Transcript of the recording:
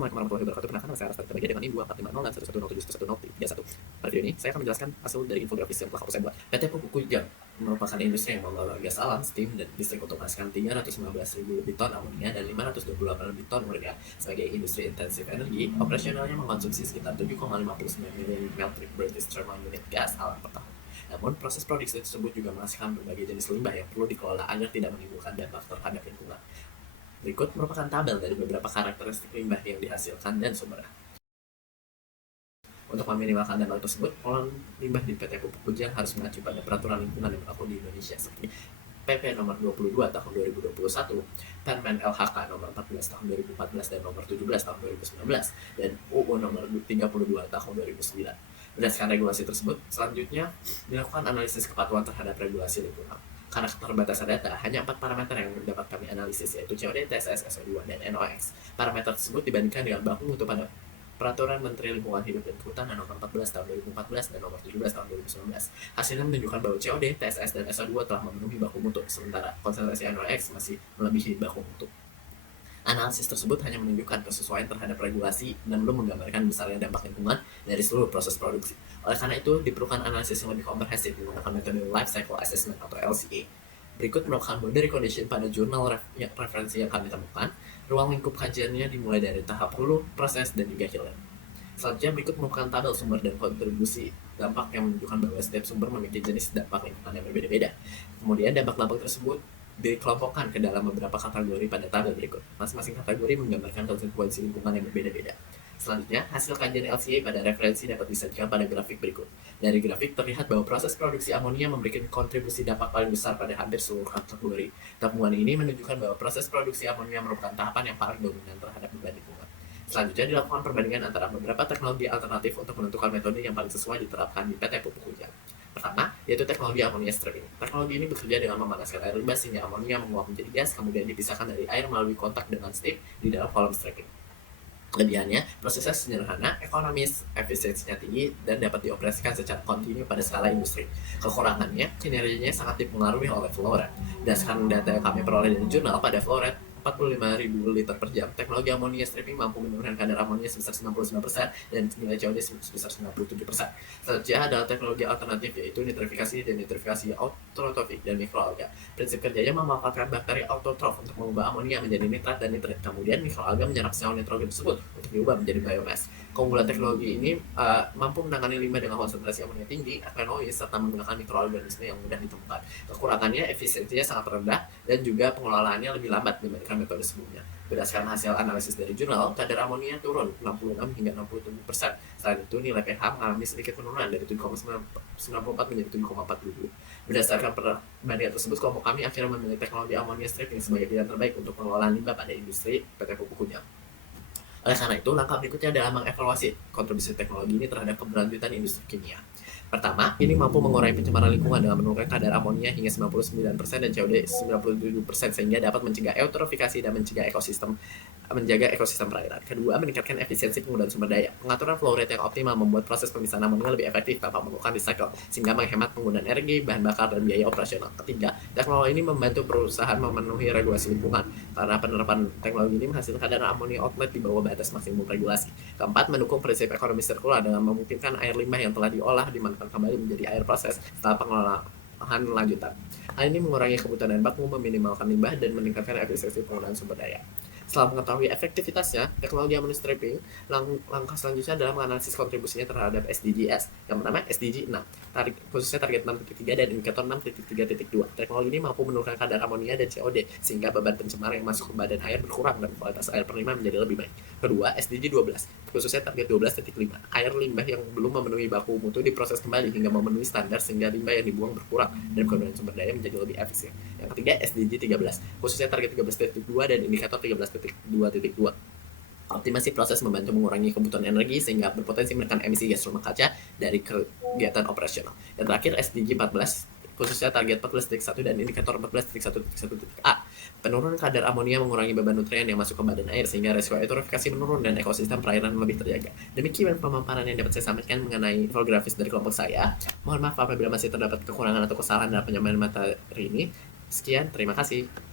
Assalamualaikum warahmatullahi wabarakatuh. Perkenalkan, saya Aras Terbagia dengan NIM 2450 dan 110710731. Pada video ini, saya akan menjelaskan hasil dari infografis yang telah saya buat. PT Pupuk Kujang merupakan industri yang mengelola gas alam, steam, dan listrik untuk menghasilkan 315.000 lebih ton amonia dan 528 lebih ton urea. Sebagai industri intensif energi, operasionalnya mengkonsumsi sekitar 7,59 miliar metric British thermal unit gas alam per tahun. Namun, proses produksi tersebut juga menghasilkan berbagai jenis limbah yang perlu dikelola agar tidak menimbulkan dampak terhadap lingkungan. Berikut merupakan tabel dari beberapa karakteristik limbah yang dihasilkan dan sumbernya. Untuk meminimalkan dampak tersebut, pengolahan limbah di PT Pupuk Kujang harus mengacu pada peraturan lingkungan yang berlaku di Indonesia seperti PP nomor 22 tahun 2021, Permen LHK nomor 14 tahun 2014 dan nomor 17 tahun 2019, dan UU nomor 32 tahun 2009. Berdasarkan regulasi tersebut, selanjutnya dilakukan analisis kepatuhan terhadap regulasi lingkungan. Karena keterbatasan data, hanya 4 parameter yang dapat kami analisis, yaitu COD, TSS, SO2, dan NOx. Parameter tersebut dibandingkan dengan baku mutu pada Peraturan Menteri Lingkungan Hidup dan Kehutanan nomor 14 tahun 2014 dan nomor 17 tahun 2019. Hasilnya menunjukkan bahwa COD, TSS, dan SO2 telah memenuhi baku mutu, sementara konsentrasi NOx masih melebihi baku mutu. Analisis tersebut hanya menunjukkan kesesuaian terhadap regulasi dan belum menggambarkan besarnya dampak lingkungan dari seluruh proses produksi. Oleh karena itu, diperlukan analisis yang lebih komprehensif menggunakan metode Life Cycle Assessment atau LCA. Berikut merupakan boundary condition pada jurnal referensi yang kami temukan. Ruang lingkup kajiannya dimulai dari tahap hulu, proses, dan juga hilir. Selanjutnya berikut merupakan tabel sumber dan kontribusi dampak yang menunjukkan bahwa setiap sumber memiliki jenis dampak lingkungan yang berbeda-beda. Kemudian dampak-dampak tersebut dikelompokkan ke dalam beberapa kategori pada tabel berikut. Masing-masing kategori menggambarkan konsekuensi lingkungan yang berbeda-beda. Selanjutnya, hasil kajian LCA pada referensi dapat disajikan pada grafik berikut. Dari grafik terlihat bahwa proses produksi amonia memberikan kontribusi dampak paling besar pada hampir seluruh kategori. Temuan ini menunjukkan bahwa proses produksi amonia merupakan tahapan yang paling dominan terhadap beban lingkungan. Selanjutnya dilakukan perbandingan antara beberapa teknologi alternatif untuk menentukan metode yang paling sesuai diterapkan di PT Pupuk Kujang. Pertama, yaitu teknologi amonia stripping. Teknologi ini bekerja dengan memanaskan air limbah sehingga amonia menguap menjadi gas, kemudian dipisahkan dari air melalui kontak dengan steam di dalam kolom stripping. Kelebihannya, prosesnya sederhana, ekonomis, efisiensinya tinggi, dan dapat dioperasikan secara kontinu pada skala industri. Kekurangannya, kinerjanya sangat dipengaruhi oleh flow rate. Berdasarkan data yang kami peroleh dari jurnal, pada flow rate 45.000 liter per jam, teknologi amonia stripping mampu menurunkan kadar amonia sebesar 99% dan nilai COD sebesar 97%. Selanjutnya adalah teknologi alternatif, yaitu nitrifikasi dan nitrifikasi autotrofik dan mikroalga. Prinsip kerjanya memanfaatkan bakteri autotrof untuk mengubah amonia menjadi nitrat dan nitrit. Kemudian mikroalga menyerap sel nitrogen tersebut untuk diubah menjadi biomass. Keunggulan teknologi ini mampu menangani limbah dengan konsentrasi amonia tinggi, ekonomis, serta menggunakan mikroorganisme yang mudah ditemukan. Kekurangannya, efisiensinya sangat rendah dan juga pengelolaannya lebih lambat dibandingkan metode sebelumnya. Berdasarkan hasil analisis dari jurnal, kadar amonia turun 66 hingga 67%. Selain itu, nilai pH mengalami sedikit penurunan dari 7,94 menjadi 7,42. Berdasarkan perbandingan tersebut, kelompok kami akhirnya memilih teknologi amonia stripping sebagai pilihan terbaik untuk pengelolaan limbah pada industri PT Pupuk Kujang. Oleh karena itu, langkah berikutnya adalah mengevaluasi kontribusi teknologi ini terhadap keberlanjutan industri kimia. Pertama, ini mampu mengurangi pencemaran lingkungan dengan menurunkan kadar amonia hingga 99% dan COD 97% sehingga dapat mencegah eutrofikasi dan menjaga ekosistem perairan. Kedua, meningkatkan efisiensi penggunaan sumber daya. Pengaturan flow rate yang optimal membuat proses pemisahan amonia lebih efektif tanpa melakukan recycle, sehingga menghemat penggunaan energi, bahan bakar, dan biaya operasional. Ketiga, teknologi ini membantu perusahaan memenuhi regulasi lingkungan, karena penerapan teknologi ini menghasilkan kadar amonia outlet di bawah batas maksimum regulasi. Keempat, mendukung prinsip ekonomi sirkular dengan memungkinkan air limbah yang telah diolah dimanfaatkan kembali menjadi air proses setelah pengelolaan lanjutan. Hal ini mengurangi kebutuhan bahan baku, meminimalkan limbah, dan meningkatkan efisiensi penggunaan sumber daya. Setelah mengetahui efektivitasnya, teknologi amonia stripping, langkah selanjutnya adalah menganalisis kontribusinya terhadap SDGs. Yang pertama, SDG 6, khususnya target 6.3 dan indikator 6.3.2. Teknologi ini mampu menurunkan kadar amonia dan COD, sehingga beban pencemar yang masuk ke badan air berkurang dan kualitas air penerimaan menjadi lebih baik. Kedua, SDG 12, khususnya target 12.5. Air limbah yang belum memenuhi baku mutu diproses kembali hingga memenuhi standar sehingga limbah yang dibuang berkurang dan penggunaan sumber daya menjadi lebih efisien. Yang ketiga, SDG 13, khususnya target 13.2 dan indikator 13.2.2. Optimasi proses membantu mengurangi kebutuhan energi sehingga berpotensi menekan emisi gas rumah kaca dari kegiatan operasional. Yang terakhir, SDG 14, khususnya target 14.1 dan indikator 14.1.1.a. Penurunan kadar amonia mengurangi beban nutrien yang masuk ke badan air sehingga resiko eutrofikasi menurun dan ekosistem perairan lebih terjaga. Demikian pemaparan yang dapat saya sampaikan mengenai infografis dari kelompok saya. Mohon maaf apabila masih terdapat kekurangan atau kesalahan dalam penyampaian materi ini. Sekian, terima kasih.